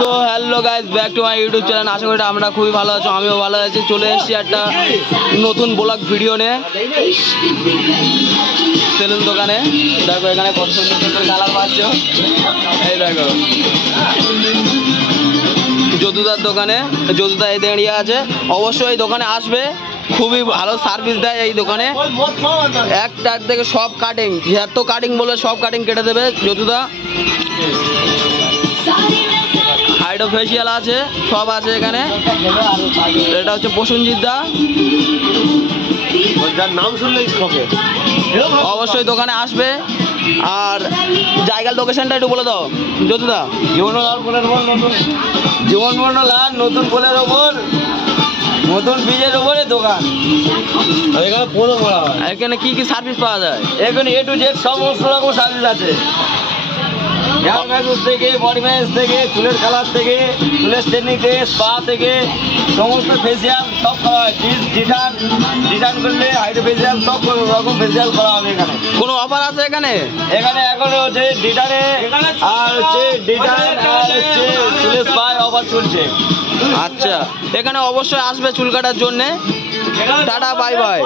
তো hello guys, back to my YouTube channel. আশা করি আমরা খুবই ভালো আছো, আমিও ভালো আছি। চলে এসেছি একটা নতুন ব্লগ ভিডিও নিয়ে সেলুন দোকানে। দেখো এখানে কত সুন্দর সুন্দর কালার পাচ্ছ। এই দেখো যদুদার দোকানে, যদুদা এই দাঁড়িয়ে আছে। অবশ্যই এই দোকানে আসবে, খুবই ভালো সার্ভিস দেয় এই দোকানে। একটা থেকে সব কাটিং, এত কাটিং বলবে সব কাটিং কেটে দেবে যদুদা। হাইড্রো ফেসিয়াল আছে, সব আছে এখানে। এটা হচ্ছে প্রসেনজিৎ দা, যার নাম শুনলেই শোকে। অবশ্যই দোকানে আসবে। আর জায়গার লোকেশনটা একটু বলে দাও যদুদা। জীবনলাল পোলের ওপর নতুন, জীবনলাল নতুন পোলের ওপর, নতুন ব্রিজের ওপরে দোকান। এখানে পোলো করা হয়। এখানে কি কি সার্ভিস পাওয়া যায়? এখানে এ টু জেড সমস্ত রকম সার্ভিস আছে। হেয়ার ম্যাসেজ থেকে, বডি ম্যাসেজ থেকে, চুলের কালার থেকে, চুলের স্ট্রেটনিং থেকে, স্পা থেকে, সমস্ত ফেসিয়াল সব করা হয়। রিটার্ন করলে হাইড্রো ফেসিয়াল সব রকম ফেসিয়াল করা হবে এখানে। কোনো অফার আছে এখানে? এখানে এখন হচ্ছে ডিটারে আর হচ্ছে ডিটার আর হচ্ছে চুলের স্পা অফার চলছে। আচ্ছা, এখানে অবশ্যই আসবে চুল কাটার জন্যে। Tata, bye bye.